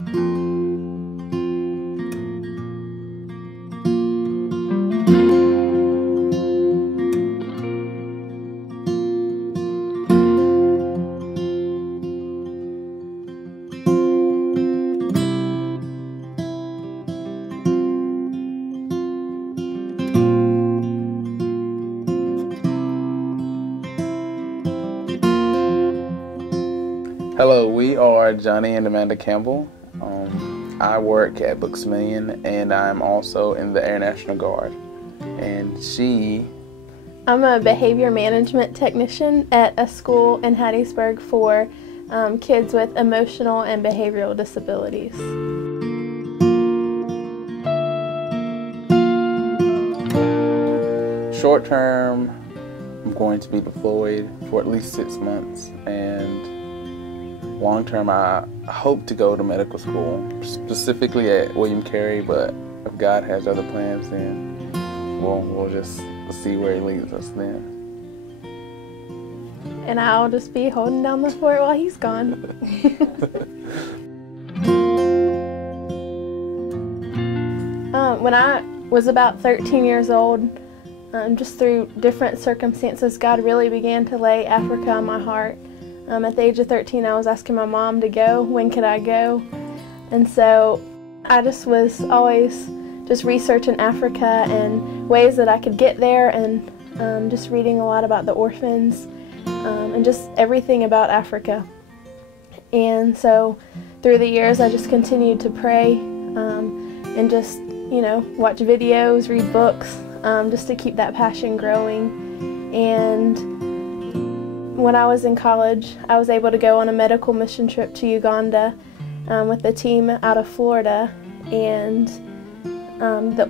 Hello, we are Johnny and Amanda Campbell. I work at Books A Million, and I'm also in the Air National Guard. And I'm a behavior management technician at a school in Hattiesburg for kids with emotional and behavioral disabilities. Short term, I'm going to be deployed for at least 6 months, and long term, I hope to go to medical school, specifically at William Carey, but if God has other plans, then we'll just see where He leads us then. And I'll just be holding down the fort while he's gone. When I was about 13 years old, just through different circumstances, God really began to lay Africa on my heart. At the age of 13, I was asking my mom to go. When could I go? And so I just was always just researching Africa and ways that I could get there, and just reading a lot about the orphans and just everything about Africa. And so through the years, I just continued to pray and just, watch videos, read books, just to keep that passion growing. And when I was in college, I was able to go on a medical mission trip to Uganda with the team out of Florida. And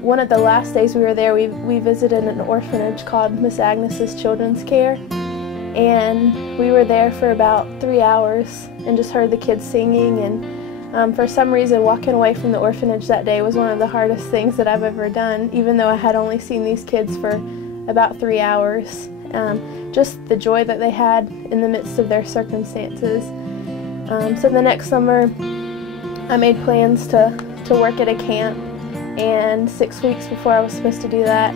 one of the last days we were there, we visited an orphanage called Miss Agnes's Children's Care. And we were there for about 3 hours and just heard the kids singing. And for some reason, walking away from the orphanage that day was one of the hardest things that I've ever done, even though I had only seen these kids for about 3 hours. Just the joy that they had in the midst of their circumstances. So the next summer, I made plans to work at a camp, and 6 weeks before I was supposed to do that,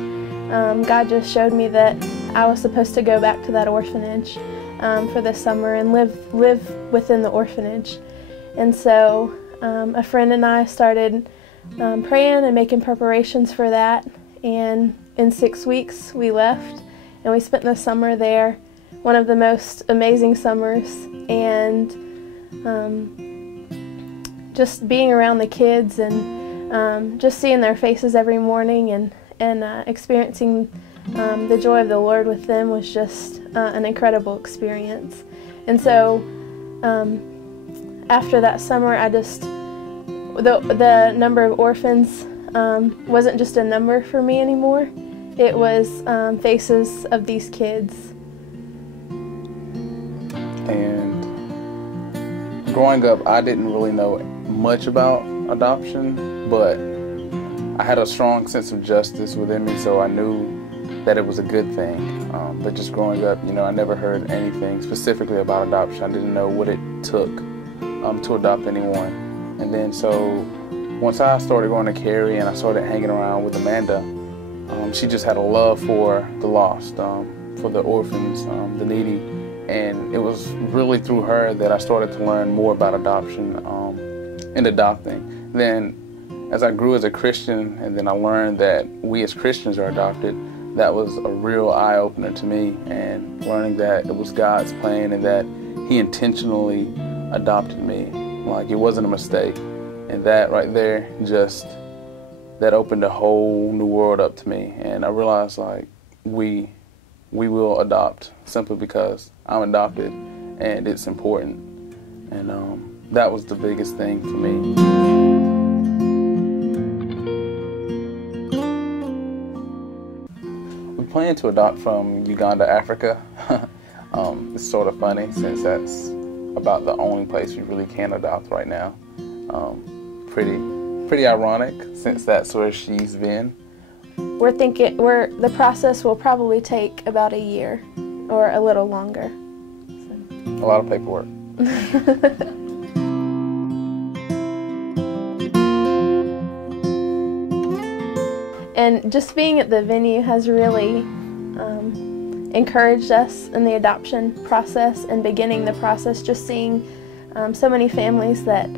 God just showed me that I was supposed to go back to that orphanage for the summer and live within the orphanage. And so a friend and I started praying and making preparations for that, and in 6 weeks we left. And we spent the summer there, one of the most amazing summers, and just being around the kids and just seeing their faces every morning and experiencing the joy of the Lord with them was just an incredible experience. And so after that summer, the number of orphans wasn't just a number for me anymore. It was faces of these kids. And growing up, I didn't really know much about adoption, but I had a strong sense of justice within me, so I knew that it was a good thing. But just growing up, I never heard anything specifically about adoption. I didn't know what it took to adopt anyone. And then so once I started going to Carey and I started hanging around with Amanda, she just had a love for the lost, for the orphans, the needy, and it was really through her that I started to learn more about adoption and adopting. Then as I grew as a Christian, and then I learned that we as Christians are adopted, that was a real eye-opener to me, and learning that it was God's plan and that He intentionally adopted me. Like, it wasn't a mistake. And that right there that opened a whole new world up to me, and I realized, like, we will adopt simply because I'm adopted and it's important. And that was the biggest thing for me. We plan to adopt from Uganda, Africa. It's sort of funny since that's about the only place we really can adopt right now. Pretty ironic since that's where she's been. We're thinking the process will probably take about a year or a little longer. So. A lot of paperwork. And just being at the venue has really encouraged us in the adoption process and beginning the process, just seeing so many families that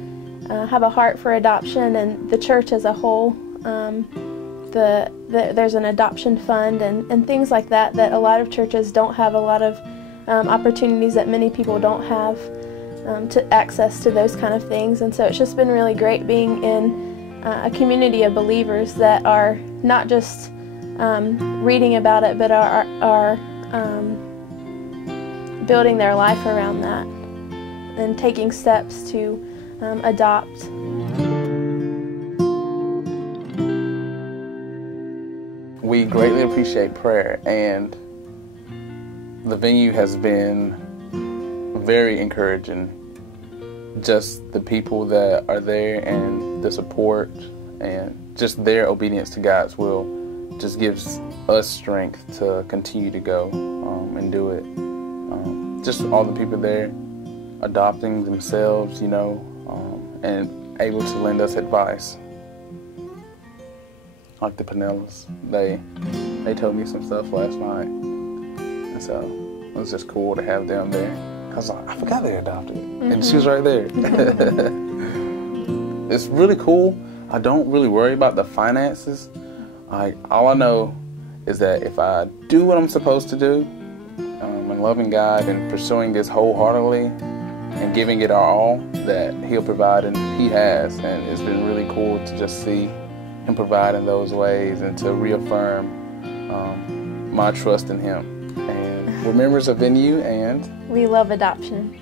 have a heart for adoption, and the church as a whole. There's an adoption fund and things like that a lot of churches don't have, a lot of opportunities that many people don't have to access to those kind of things. And so it's just been really great being in a community of believers that are not just reading about it, but are building their life around that and taking steps to adopt. We greatly appreciate prayer, and the venue has been very encouraging. Just the people that are there and the support and just their obedience to God's will just gives us strength to continue to go and do it. Just all the people there adopting themselves, you know, and able to lend us advice. Like the Pinellas, they told me some stuff last night, and so it was just cool to have them there. I was like, I forgot they adopted, and she was right there. It's really cool. I don't really worry about the finances. Like, all I know is that if I do what I'm supposed to do, and loving God and pursuing this wholeheartedly and giving it our all, that He'll provide, and He has. And it's been really cool to just see Him provide in those ways and to reaffirm my trust in Him. And we're members of Venue, and we love adoption.